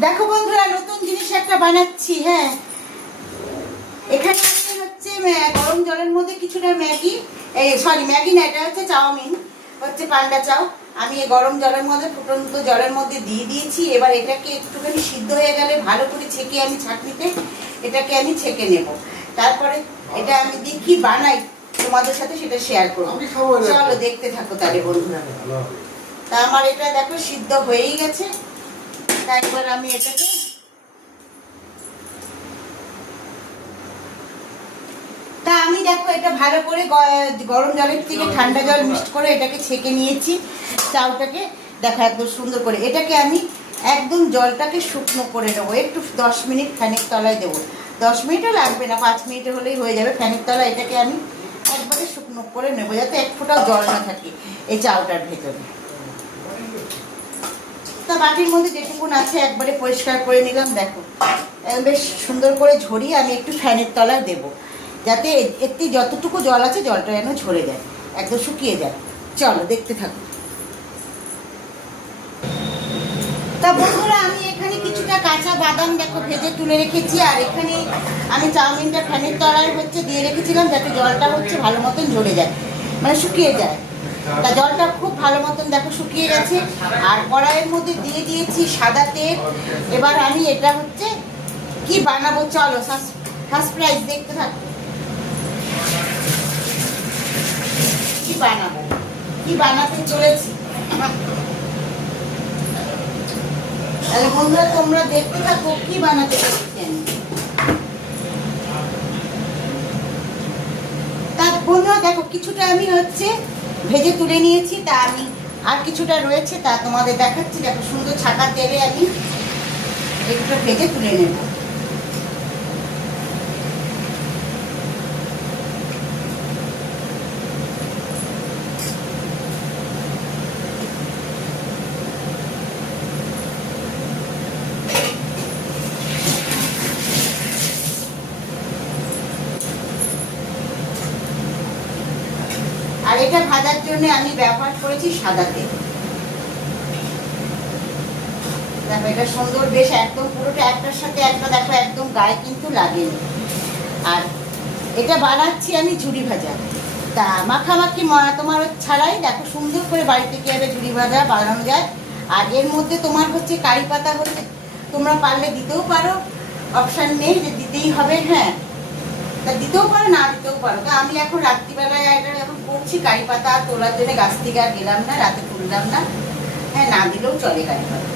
দেখো বন্ধুরা, নতুন জিনিস একটা বানাচ্ছি। হ্যাঁ, এখানে হচ্ছে গরম জলের মধ্যে কিছুটা ম্যাগি, সরি ম্যাগি না, এটা হচ্ছে চাউমিন, হচ্ছে পান্ডা চাও। আমি এই গরম জলের মধ্যে, ফুটন্ত জলের মধ্যে দিয়ে দিয়েছি। এবার এটাকে একটুখানি সিদ্ধ হয়ে গেলে ভালো করে ছেঁকে আমি ছাঁকনিতে এটাকে আমি ছেঁকে নেব। তারপরে এটা আমি দিয়ে কি বানাই তোমাদের সাথে সেটা শেয়ার করবো। চলো দেখতে থাকো তাহলে বন্ধুরা। তা আমার এটা দেখো সিদ্ধ হয়েই গেছে। তাই এবার আমি এটাকে দেখো এটা ভালো করে গরম জলের থেকে ঠান্ডা জল মিক্সড করে এটাকে ছেঁকে নিয়েছি চাউটাকে। দেখো একদম সুন্দর করে এটাকে আমি একদম জলটাকে শুকনো করে নেবো। একটু 10 মিনিট ফ্যানের তলায় দেবো। 10 মিনিটও লাগবে না, 5 মিনিটে হলেই হয়ে যাবে। ফ্যানের তলায় এটাকে আমি একবারে শুকনো করে নেবো, যাতে এক ফোঁটাও জল না থাকে এই চাউটার ভেতরে। তা বাটির মধ্যে যেটুকুন আছে একবারে পরিষ্কার করে নিলাম। দেখো বেশ সুন্দর করে ঝরিয়ে আমি একটু ফ্যানের তলায় দেবো, যাতে এতে যতটুকু জল আছে জলটা যেন ঝরে যায়, একদম শুকিয়ে যায়। চলো দেখতে থাকো। তা বন্ধুরা, আমি এখানে কিছুটা কাঁচা বাদাম দেখো ভেজে তুলে রেখেছি। আর এখানে আমি চাউমিনটা ফ্যানের তলায় হচ্ছে দিয়ে রেখেছিলাম, যাতে জলটা হচ্ছে ভালো মতন ঝরে যায়, মানে শুকিয়ে যায়। তা জলটা খুব ভালো মতন দেখো শুকিয়ে গেছে। আর কড়াইয়ের মধ্যে দিয়ে দিয়েছি সাদা তেল। এবার আমি এটা হচ্ছে কি বানাবো, চলো সারপ্রাইজ দেখতে থাকো। কি বানাবো, কি বানাতে চলেছি, তাহলে বন্ধুরা তোমরা দেখতে থাকো কি বানাতে চলেছি। তা বন্ধুরা দেখো, কিছুটা আমি হচ্ছে ভেজে তুলে নিয়েছি। তা আমি আর কিছুটা রয়েছে, তা তোমাদের দেখাচ্ছি। দেখো সুন্দর ছাকা তেলে আমি একটু ভেজে তুলে নেব। আর এটা ভাজার জন্য আমি ব্যবহার করেছি সাদা তেল। দেখো এটা সুন্দর বেশ একদম পুরোটা একটার সাথে একটা দেখো একদম গায়ে কিন্তু লাগেনি। আর এটা বানাচ্ছি আমি ঝুরি ভাজা। তা মাখামাখি তোমার ছাড়াই দেখো সুন্দর করে বাড়িতে কীভাবে ঝুরি ভাজা বানানো যায়। আর এর মধ্যে তোমার হচ্ছে কারি পাতা হলে তোমরা পারলে দিতেও পারো, অপশান নেই যে দিতেই হবে। হ্যাঁ, তা দিতেও পারো, না দিতেও পারো। তা আমি এখন রাত্রিবেলায় এটা এখন করছি। কারি পাতা তোলার জন্য গাছ থেকে আর গেলাম না, রাতে তুললাম না। হ্যাঁ, না দিলেও চলে কারি পাতা।